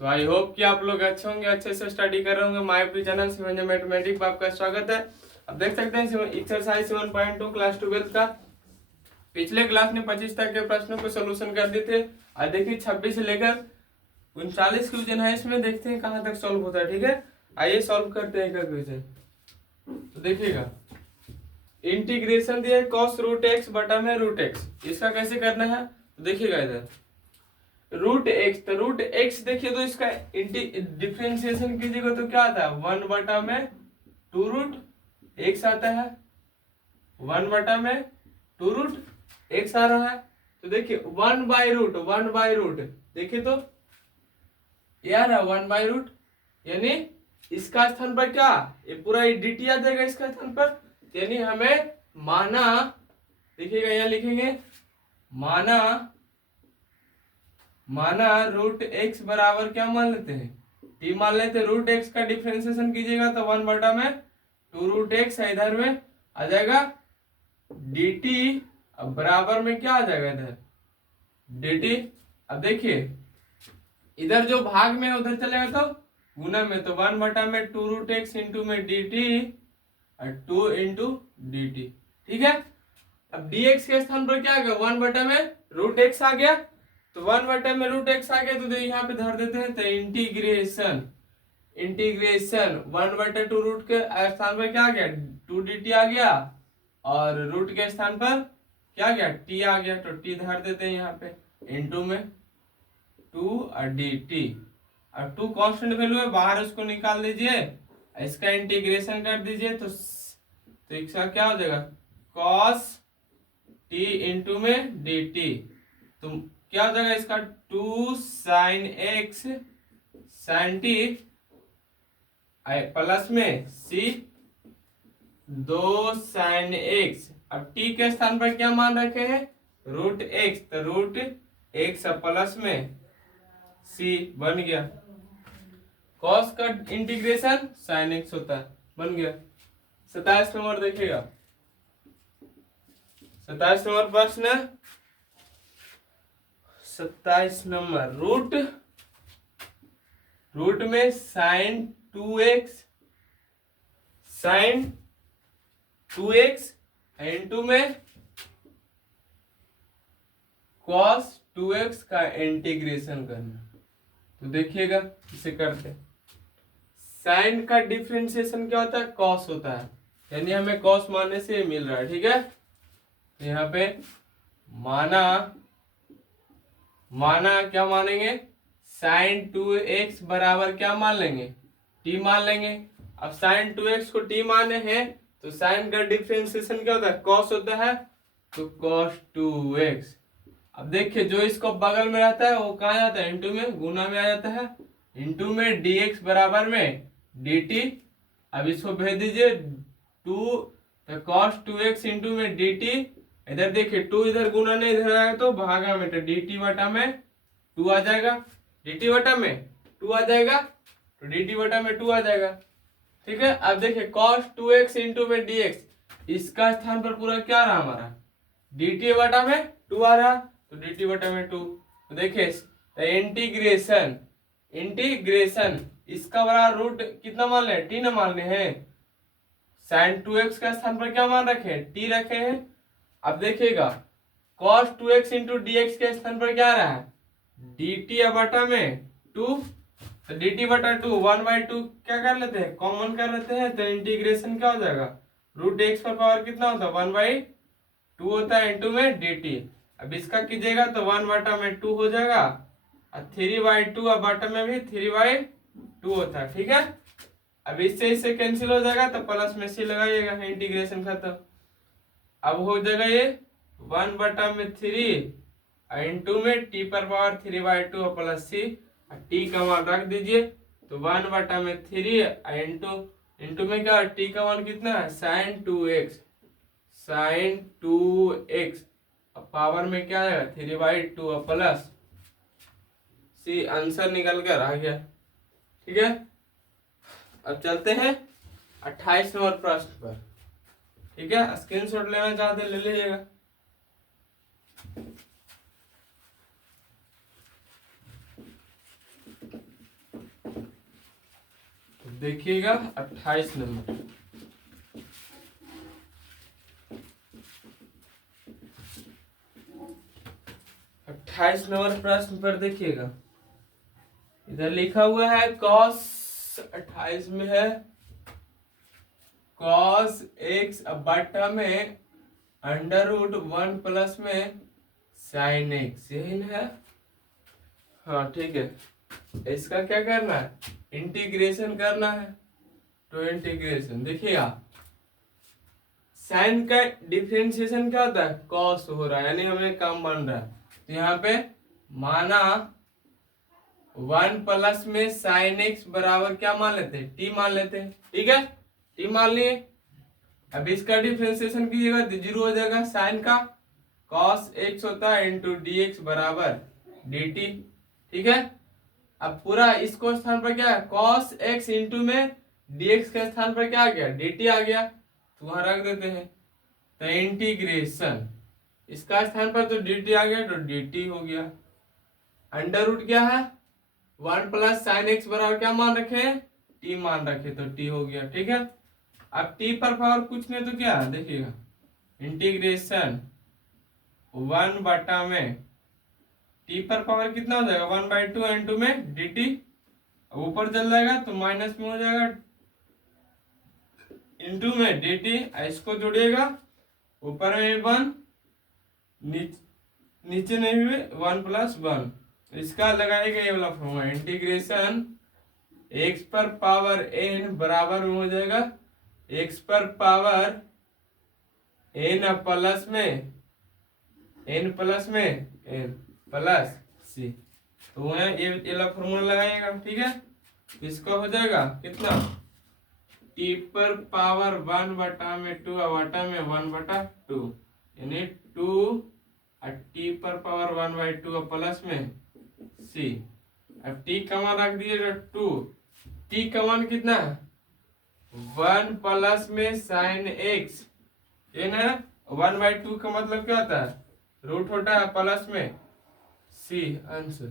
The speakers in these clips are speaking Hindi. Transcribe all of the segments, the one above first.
तो आई होप कि आप लोग अच्छे होंगे, अच्छे से स्टडी कर रहे होंगे। माय यूट्यूब चैनल शिवंजय मैथमेटिक्स में आपका स्वागत है। अब देख सकते हैं एक्सरसाइज 7.2 क्लास 12 का पिछले क्लास में 25 तक के प्रश्नों को सोल्यूशन कर दिए थे। आज देखिए 26 से लेकर 39 क्वेश्चन है, इसमें देखते हैं कहाँ तक सॉल्व होता है। ठीक है, आइए सॉल्व करते हैं एक क्वेश्चन। तो देखिएगा, इंटीग्रेशन दिया है cos रूट एक्स बटा में रूट एक्स, इसका कैसे करना है। तो देखिएगा इधर रूट एक्स, तो रूट एक्स देखिए तो इसका डिफ्रेंसिएशन कीजिएगा तो क्या आता है 1 बटा में 2 रूट एक्स आता है। 1 बटा में 2 रूट एक्स आ रहा है। तो देखिए 1 बाई रूट देखिए तो ये आ रहा है 1 बाई रूट, यानी इसका स्थान पर क्या ये पूरा dt आ जाएगा इसका स्थान पर। यानी हमें माना, देखिएगा यहाँ लिखेंगे माना रूट एक्स बराबर क्या मान लेते हैं टी मान लेते हैं। रूट एक्स का डिफरेंशिएशन कीजिएगा तो 1 बटा में 2 रूट एक्स इधर में आ जाएगा dt। अब बराबर में क्या आ जाएगा इधर dt। अब देखिए इधर जो भाग में उधर चलेगा तो गुना में, तो 1 बटा में 2 रूट एक्स इंटू में dt और 2 इंटू dt। ठीक है, अब dx के स्थान पर क्या आ गया 1 बटा में रूट एक्स आ गया। तो 1 बटा में रूट एक्स आ गया तो यहाँ पे धर देते हैं। तो इंटीग्रेशन 1 बटा 2 रूट के स्थान पर क्या आ गया 2 dt आ गया, और रूट के स्थान पर क्या आ गया t आ गया। तो t धर देते हैं यहाँ पे इंटू में 2 और dt। और 2 कांस्टेंट वैल्यू है, बाहर उसको निकाल दीजिए, इसका इंटीग्रेशन कर दीजिए तो इसका क्या हो जाएगा cos t इंटू में dt। तो क्या हो जाएगा इसका 2 sin x sin t plus में c 2 sin x। अब t के स्थान पर क्या मान रखे हैं रूट x, तो रूट x प्लस में c बन गया। cos का इंटीग्रेशन sin x होता है, बन गया। 27 नंबर देखिएगा, 27 नंबर प्रश्न, 27 नंबर रूट में sin 2x इंटू में cos 2x का इंटीग्रेशन करना। तो देखिएगा इसे करते, साइन का डिफरेंशिएशन क्या होता है cos होता है, यानी हमें cos मानने से मिल रहा है। ठीक है, तो यहाँ पे माना क्या मानेंगे sin 2x बराबर क्या मान लेंगे t मान लेंगे। अब sin 2x को t माने हैं तो sin का डिफरेंशिएशन क्या होता है cos होता है, तो cos 2x। अब देखिए जो इसको बगल में रहता है वो कहाँ जाता है इंटू में, गुना में आ जाता है, इंटू में dx बराबर में dt। अब इसको भेज दीजिए 2 तो cos 2x इंटू में dt। इधर देखिए 2 इधर गुना नहीं इधर आएगा तो भागा में, तो dt बटा में 2 आ जाएगा, dt बटा में 2 आ जाएगा, तो dt बटा में 2 आ जाएगा। ठीक है, अब देखिए cos 2x इंटू में dx, इसका स्थान पर पूरा क्या रहा हमारा dt बटा में 2 आ रहा, तो dt बटा में 2। तो देखिए इंटीग्रेशन इसका बड़ा रूट कितना मान ले t न मान ले हैं, sin 2x का स्थान पर क्या मान रखे हैं t रखे हैं। अब देखिएगा cos 2x इंटू dx के स्थान पर क्या आ रहा है dt बटा में 2, तो dt बटा 2 1/2 क्या कर लेते हैं कॉमन कर लेते हैं, तो इंटीग्रेशन क्या हो जाएगा रूट एक्स पर पावर कितना होता है 1/2 होता है इंटू में dt। अब इसका कीजिएगा तो 1 बटा में 2 हो जाएगा, और 3/2 अब बटा में भी 3/2 होता है। ठीक है, अब इससे कैंसिल हो जाएगा तो प्लस में c लगाइएगा, इंटीग्रेशन खत्म। अब हो जाएगा ये 1 बटा में 3 इंटू में t पर पावर 3/2 प्लस c, t का मान रख दीजिए तो 1 बटा में 3 इंटू में क्या t का मान कितना है sin 2x अब पावर में क्या आएगा 3/2 प्लस c, आंसर निकल कर आ गया। ठीक है, अब चलते हैं 28 नंबर प्रश्न पर। ठीक है, स्क्रीनशॉट लेना चाहते ले लीजिएगा। देखिएगा 28 नंबर। अट्ठाईस नंबर प्रश्न पर देखिएगा, इधर लिखा हुआ है कॉस, 28 में है कॉस एक्स बटा में अंडर रूट 1 प्लस में साइन एक्स, यही है। हाँ ठीक है, इसका क्या करना है, इंटीग्रेशन करना है। तो इंटीग्रेशन देखिएगा, साइन का डिफरेंशिएशन क्या होता है, कॉस हो रहा है, यानी हमें काम बन रहा है। तो यहाँ पे माना 1 प्लस में साइन एक्स बराबर क्या मान लेते हैं, टी मान लेते हैं। ठीक है, टी मान लिए। अब इसका डिफरेंशिएशन कीजिएगा तो जीरो हो जाएगा। साइन का कॉस एक्स होता है इंटू डी एक्स बराबर डी टी। ठीक है, अब पूरा इसको स्थान पर क्या है, कॉस एक्स इंटू में dx के स्थान पर क्या आ गया, dt आ गया, तो वहां रख देते हैं। तो इंटीग्रेशन, इसका स्थान पर तो dt आ गया, तो dt हो गया। अंडर रूट क्या है, 1 प्लस साइन एक्स बराबर क्या मान रखे, t मान रखे, तो t हो गया। ठीक है, अब t पर पावर कुछ नहीं तो क्या, देखिएगा इंटीग्रेशन 1 बटा में t पर पावर कितना हो जाएगा, 1/2 इंटू में dt, ऊपर चल जाएगा तो माइनस में हो जाएगा, इंटू में dt, इसको जोड़िएगा, ऊपर में 1, नीचे नहीं हुए 1 प्लस 1, इसका लगाएगा ये वाला फॉर्मूला, इंटीग्रेशन x पर पावर n बराबर में हो जाएगा x पर पावर n प्लस में n प्लस में n प्लस c, तो ये वाला फॉर्मूला लगाइएगा। ठीक है, इसका हो जाएगा कितना, t पर पावर 1 बटा में 2 बटा में 1/2, यानी 2 और t पर पावर 1/2 प्लस में c। अब t का मान रख दिए 2, t का मान कितना, 1 प्लस में साइन एक्स, ये ना 1/2 का मतलब क्या होता है, रूट होता है, प्लस में c, आंसर।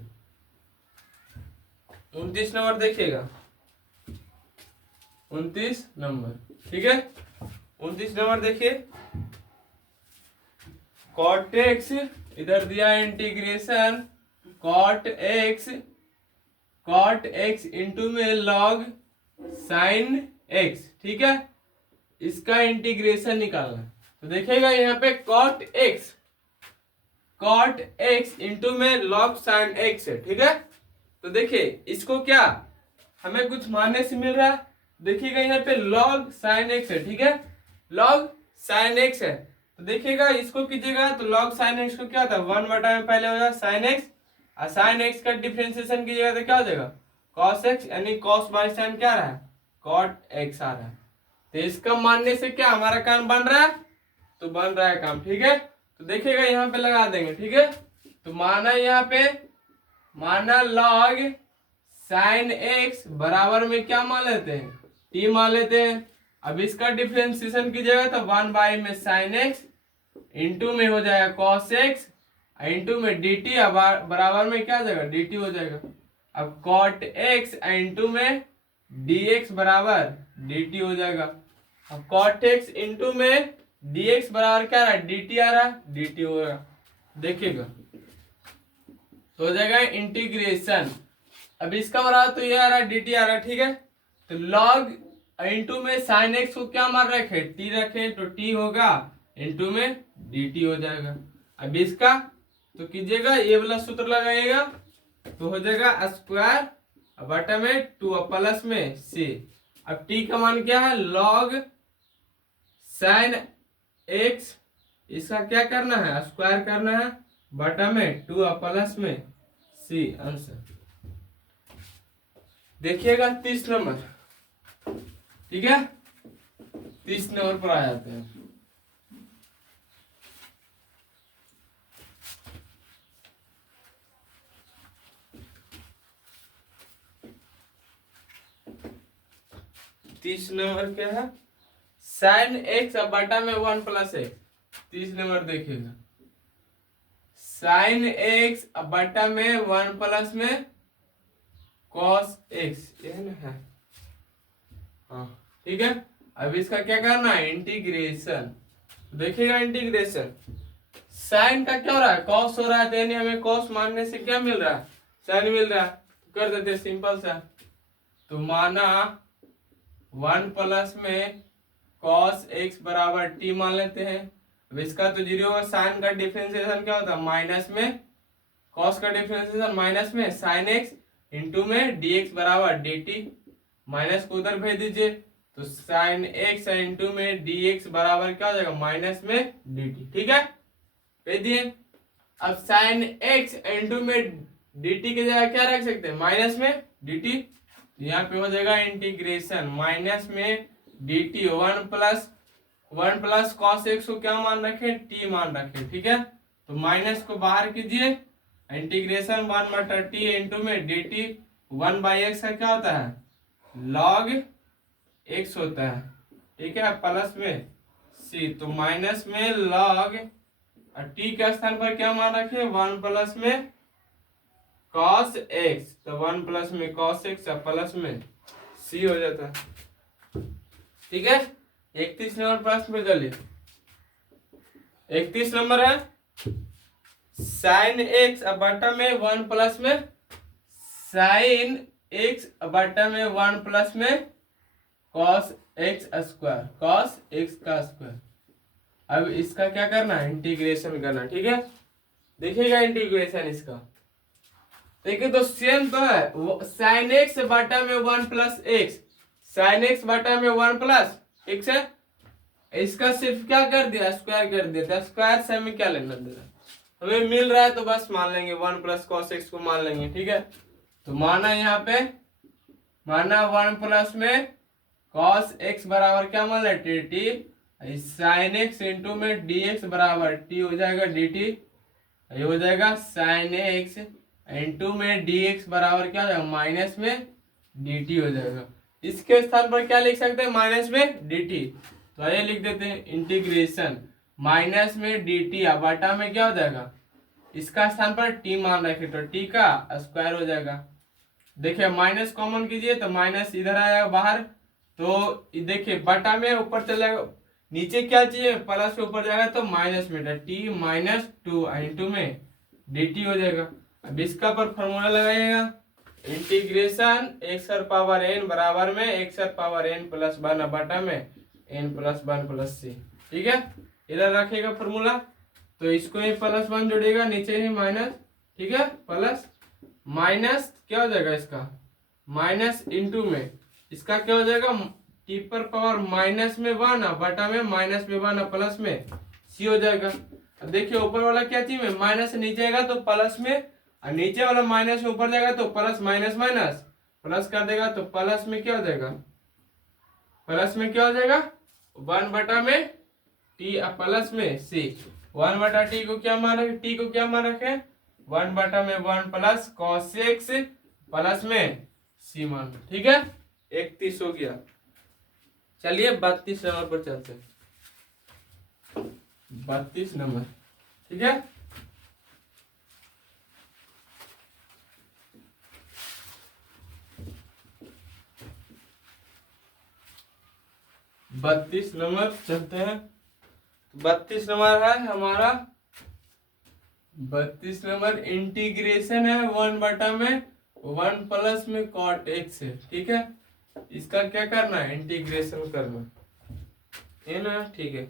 29 नंबर देखिएगा, 29 नंबर। ठीक है, 29 नंबर देखिए, कॉट एक्स, इधर दिया इंटीग्रेशन कॉट एक्स इंटू में लॉग साइन एक्स। ठीक है, इसका इंटीग्रेशन निकालना, तो देखिएगा यहाँ पे कॉट एक्स इंटू में लॉग साइन एक्स है। ठीक है, तो देखिए इसको क्या हमें कुछ मानने से मिल रहा है, देखिएगा यहाँ पे log sin x है। ठीक है, log sin x है, तो देखिएगा इसको कीजिएगा तो log sin x को क्या था, 1 बटा में पहले हो जाएगा sin x, और sin x का डिफरेंशिएशन कीजिएगा तो क्या हो जाएगा, cos x, यानी cos बाय sin क्या आ रहा है, cot x आ रहा है। तो इसका मानने से क्या हमारा काम बन रहा है, तो बन रहा है काम। ठीक है, तो देखिएगा यहाँ पे लगा देंगे। ठीक है, तो माना यहाँ पे माना log sin x बराबर में क्या मान लेते हैं, t मान लेते हैं। अब इसका डिफरेंशिएशन कीजिएगा तो 1 बाई में sin x इंटू में हो जाएगा cos x इंटू में dt, बराबर में क्या हो जाएगा, dt हो जाएगा। अब cot x इंटू में dx बराबर dt हो जाएगा। अब cot x इंटू में dx बराबर क्या आ रहा है, dt आ रहा है, dt होगा। देखिएगा तो हो जाएगा इंटीग्रेशन, अब इसका बराबर तो ये आ रहा है, dt आ रहा है। ठीक है, तो log इंटू में sin x को क्या मान रखे, t रखे, तो t होगा इंटू में dt हो जाएगा। अब इसका तो कीजिएगा, ये वाला सूत्र लगाइएगा, तो हो जाएगा स्क्वायर बटा में 2 प्लस में c। अब t का मान क्या है, log sin x, इसका क्या करना है, स्क्वायर करना है, बटा में 2 प्लस में c, आंसर। देखिएगा 30 नंबर। ठीक है, 30 नंबर पर आ जाते हैं। तीस नंबर क्या है, साइन एक्स बटा में 1 प्लस एक्स। 30 नंबर देखिएगा, साइन एक्स बटा में 1 प्लस में cos x, ये ना है। हाँ ठीक है। अब इसका क्या करना है, इंटीग्रेशन। देखिएगा इंटीग्रेशन, साइन का क्या हो रहा है, कॉस हो रहा है, तो यानी हमें कॉस मानने से क्या मिल रहा है, साइन मिल रहा है। तो कर देते सिंपल सा, तो माना 1 प्लस में कॉस एक्स बराबर टी मान लेते हैं। अब इसका तो जीरो होगा, साइन का डिफरेंशिएशन क्या होता है, माइनस में कॉस का डिफरेंशिएशन माइनस में साइन एक्स इंटू में डी एक्स बराबर डी टी। माइनस को उधर भेज दीजिए, तो साइन एक्स इंटू में डी एक्स बराबर क्या हो जाएगा, माइनस में डी टी। ठीक है, भेज दिए। अब साइन एक्स इंटू में डी टी की जगह क्या रख सकते हैं, माइनस में डी टी। तो यहाँ पे हो जाएगा इंटीग्रेशन माइनस में D T, 1 plus cos x को क्या मान रखे, टी मान रखे। ठीक है, तो माइनस को बाहर कीजिए, इंटीग्रेशन 1/t इंटू में डी टी, 1/x का क्या होता है, लॉग एक्स होता है। ठीक है, प्लस में सी, तो माइनस में लॉग, और टी के स्थान पर क्या मान रखे, 1 प्लस में कॉस एक्स, तो 1 प्लस में कॉस एक्स और प्लस में सी हो जाता है। ठीक है, 31 नंबर प्रश्न पे चलिए। 31 नंबर है, साइन एक्स बटा में 1 प्लस में साइन एक्स बटा में 1 प्लस में cos x square, cos x का स्क्वायर। अब इसका क्या करना है, इंटीग्रेशन करना। ठीक है, देखिएगा इंटीग्रेशन इसका, देखिए तो सेम तो है, साइन एक्स बटा में 1 प्लस एक्स, साइन एक्स बटा में 1 प्लस एक्स है। इसका सिर्फ क्या कर दिया, स्क्वायर कर दिया, तो स्क्वायर से हमें क्या लेना देना, हमें मिल रहा है तो बस मान लेंगे, 1 प्लस कॉस एक्स को मान लेंगे। ठीक है, तो माना यहाँ पे, माना 1 प्लस में कॉस एक्स बराबर क्या मान ले, T T, sine x into में डी एक्स बराबर टी हो जाएगा डी टी, ये हो जाएगा साइन एक्स इंटू में डी एक्स बराबर क्या हो जाएगा, माइनस में डी टी हो जाएगा। इसके स्थान पर क्या लिख सकते हैं, माइनस में डी टी, तो ये लिख देते हैं इंटीग्रेशन माइनस में डी टी, बटा में क्या हो जाएगा, इसका स्थान पर टी मान रखे तो टी का स्क्वायर हो जाएगा। देखिए माइनस कॉमन कीजिए तो माइनस इधर आएगा बाहर, तो देखिए बटा में ऊपर चला जाएगा, नीचे क्या चाहिए, प्लस से ऊपर जाएगा तो माइनस में, टी माइनस 2 इंटू में डी टी हो जाएगा। अब इसका पर फॉर्मूला लगाइएगा, इंटीग्रेशन एक्स पावर एन बराबर में एक्स पावर एन प्लस 1 बटा में एन प्लस 1 प्लस सी। ठीक है, इधर रखिएगा फॉर्मूला, तो इसको ही प्लस 1 जोड़िएगा, नीचे ही माइनस। ठीक है, प्लस माइनस क्या हो जाएगा, इसका माइनस इंटू में इसका क्या हो जाएगा, टी पर पावर माइनस में 1 बटा में माइनस में 1 प्लस में सी हो जाएगा। अब देखिए ऊपर वाला क्या चीज में, माइनस से नीचे आएगा तो प्लस में, और नीचे वाला माइनस में ऊपर जाएगा तो प्लस, माइनस माइनस प्लस कर देगा तो प्लस में क्या हो जाएगा, प्लस में क्या हो जाएगा, 1 बटा में टी प्लस में सी। 1 बटा टी को क्या मान रखे, टी को क्या मान रखे, 1 बटा में 1 प्लस कॉस एक्स प्लस में सी मान। ठीक है, 31 हो गया। चलिए 32 नंबर पर चलते हैं। 32 नंबर, ठीक है, बत्तीस नंबर चलते हैं। 32 नंबर है हमारा, 32 नंबर इंटीग्रेशन है 1 बटा में 1 प्लस में कॉट एक्स है। ठीक है, इसका क्या करना है, इंटीग्रेशन करना है ना। ठीक है,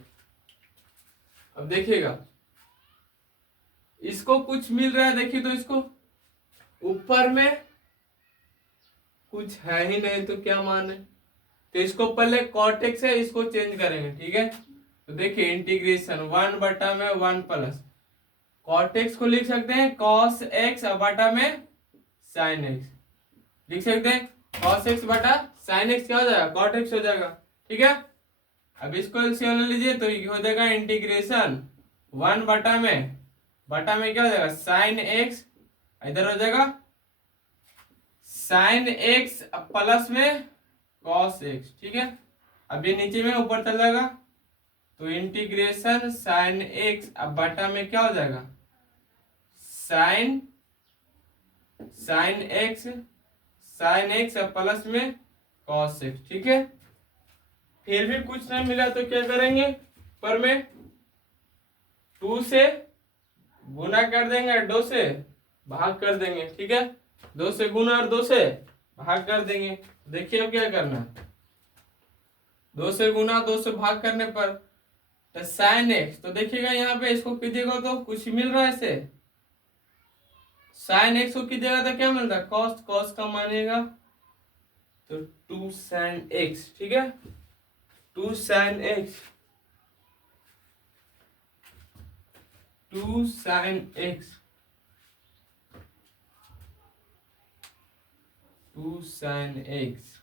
अब देखिएगा इसको कुछ मिल रहा है, देखिए तो इसको ऊपर में कुछ है ही नहीं तो क्या मान है, तो इसको पहले कॉट एक्स है, इसको चेंज करेंगे। ठीक है, तो देखिए इंटीग्रेशन 1 बटा में 1 प्लस कॉट एक्स को लिख सकते हैं कॉस एक्स बटा में साइन एक्स, लिख सकते हैं कॉस एक्स बटा साइन एक्स क्या हो जाएगा, कॉट एक्स हो जाएगा। ठीक है, अब इसको एलसीएम ले लीजिए तो ये हो जाएगा इंटीग्रेशन 1 बटा में क्या हो जाएगा, साइन एक्स, इधर हो जाएगा साइन एक्स प्लस में कॉस एक्स। ठीक है, अब ये नीचे में ऊपर चल जाएगा तो इंटीग्रेशन साइन एक्स बटा में क्या हो जाएगा, साइन एक्स प्लस में कॉस एक्स। ठीक है, फिर भी कुछ नहीं मिला तो क्या करेंगे, पर में 2 से गुना कर देंगे और 2 से भाग कर देंगे। ठीक है, 2 से गुना और 2 से भाग कर देंगे। देखिए अब क्या करना, 2 से गुना 2 से भाग करने पर तो साइन एक्स, तो देखिएगा यहाँ पे इसको कीजिएगा तो कुछ मिल रहा है इसे, साइन एक्स को कीजिएगा तो क्या मिलता है, कॉस, कॉस का मानिएगा तो 2 साइन एक्स। ठीक है, 2 sine x, 2 sine x, 2 sine x